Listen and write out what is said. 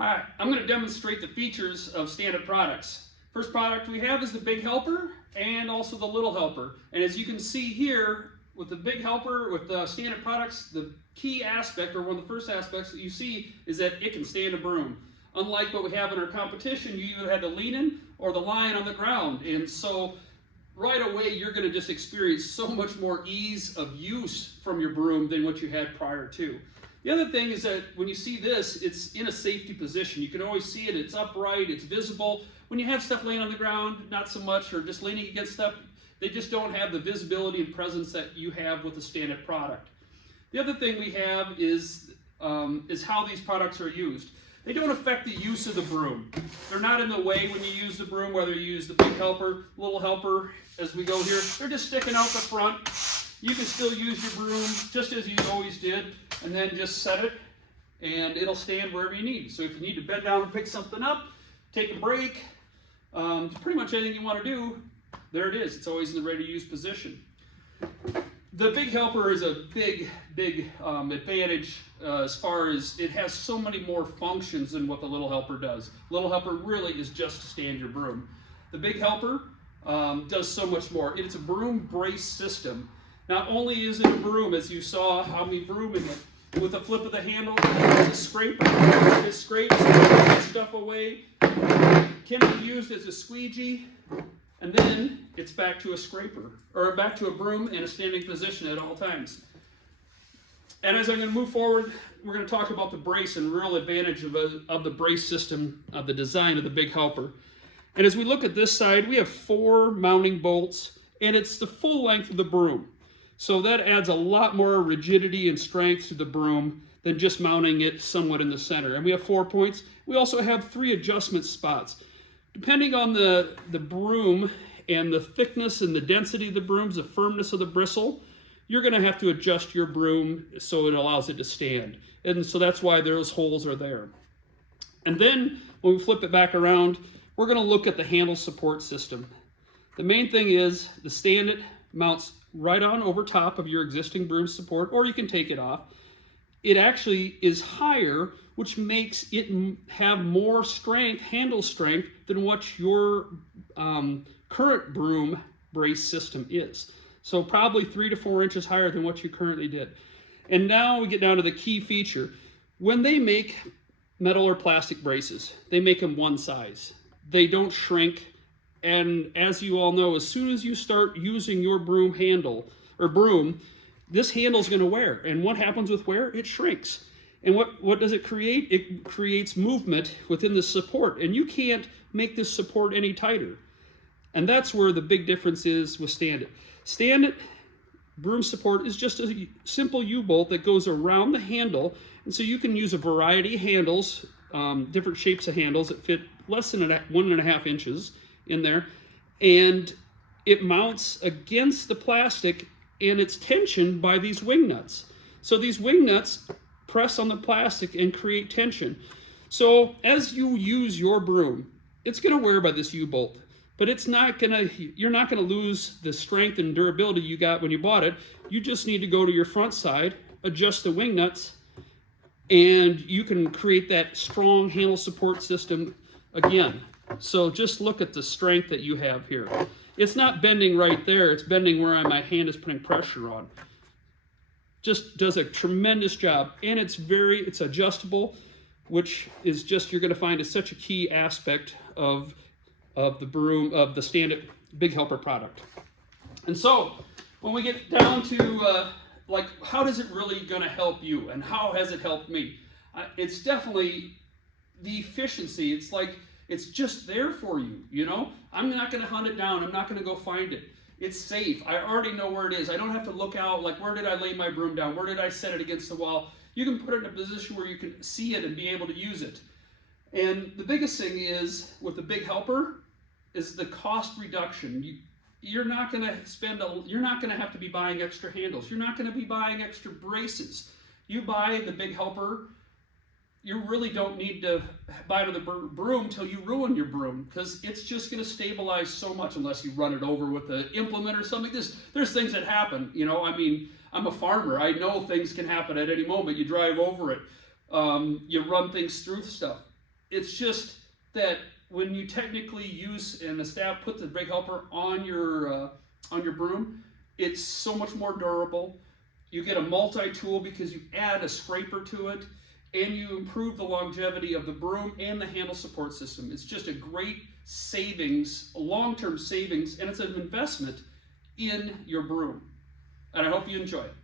Alright, I'm going to demonstrate the features of Stand-It products. First product we have is the Big Helper and also the Little Helper. And as you can see here, with the Big Helper, with the Stand-It products, the key aspect, or one of the first aspects that you see, is that it can stand a broom. Unlike what we have in our competition, you either had the leaning or the lying on the ground. And so right away you're going to just experience so much more ease of use from your broom than what you had prior to. The other thing is that when you see this, it's in a safety position. You can always see it, it's upright, it's visible. When you have stuff laying on the ground, not so much, or just leaning against stuff, they just don't have the visibility and presence that you have with the Stand-It product. The other thing we have is how these products are used. They don't affect the use of the broom. They're not in the way when you use the broom, whether you use the Big Helper, Little Helper, as we go here. They're just sticking out the front. You can still use your broom just as you always did, and then just set it, and it'll stand wherever you need. So if you need to bend down and pick something up, take a break, pretty much anything you want to do, there it is. It's always in the ready-to-use position. The Big Helper is a big advantage as far as it has so many more functions than what the Little Helper does. Little Helper really is just to stand your broom. The Big Helper does so much more. It's a broom brace system. Not only is it a broom, as you saw how me brooming it, with a flip of the handle, it's a scraper. It scrapes stuff away. Can be used as a squeegee, and then it's back to a scraper, or back to a broom in a standing position at all times. And as I'm going to move forward, we're going to talk about the brace and real advantage of the brace system, of the design of the Big Helper. And as we look at this side, we have 4 mounting bolts, and it's the full length of the broom. So that adds a lot more rigidity and strength to the broom than just mounting it somewhat in the center. And we have 4 points. We also have 3 adjustment spots. Depending on the broom and the thickness and the density of the brooms, the firmness of the bristle, you're going to have to adjust your broom so it allows it to stand. And so that's why those holes are there. And then when we flip it back around, we're going to look at the handle support system. The main thing is the Stand-It mounts right on over top of your existing broom support, or you can take it off. It actually is higher, which makes it have more strength, handle strength, than what your current broom brace system is. So probably 3 to 4 inches higher than what you currently did. And now we get down to the key feature. When they make metal or plastic braces, they make them one size. They don't shrink. And as you all know, as soon as you start using your broom handle, or broom, this handle is going to wear. And what happens with wear? It shrinks. And what does it create? It creates movement within the support. And you can't make this support any tighter. And that's where the big difference is with Stand-It. Stand-It broom support is just a simple U-bolt that goes around the handle. And so you can use a variety of handles, different shapes of handles that fit less than 1.5 inches in there. And it mounts against the plastic, and it's tensioned by these wing nuts. So these wing nuts press on the plastic and create tension. So as you use your broom, it's going to wear by this U-bolt, but you're not going to lose the strength and durability you got when you bought it. You just need to go to your front side, adjust the wing nuts, and you can create that strong handle support system again. So just look at the strength that you have here. It's not bending right there, it's bending where my hand is putting pressure on. Just does a tremendous job, and it's adjustable, which is just, you're going to find is such a key aspect of the Stand-It Big Helper product. And so when we get down to like, how does it really going to help you, and how has it helped me? It's definitely the efficiency. It's like it's just there for you, you know? I'm not going to hunt it down. I'm not going to go find it. It's safe. I already know where it is. I don't have to look out, like, where did I lay my broom down? Where did I set it against the wall? You can put it in a position where you can see it and be able to use it. And the biggest thing is, with the Big Helper, is the cost reduction. You're not going to have to be buying extra handles. You're not going to be buying extra braces. You buy the Big Helper, you really don't need to buy another broom until you ruin your broom, because it's just going to stabilize so much unless you run it over with an implement or something. There's things that happen, you know. I mean, I'm a farmer. I know things can happen at any moment. You drive over it. You run things through stuff. it's just that when you technically use and put the big helper on your broom, it's so much more durable. You get a multi-tool because you add a scraper to it, and you improve the longevity of the broom and the handle support system. It's just a great savings, a long-term savings, and it's an investment in your broom. And I hope you enjoy it.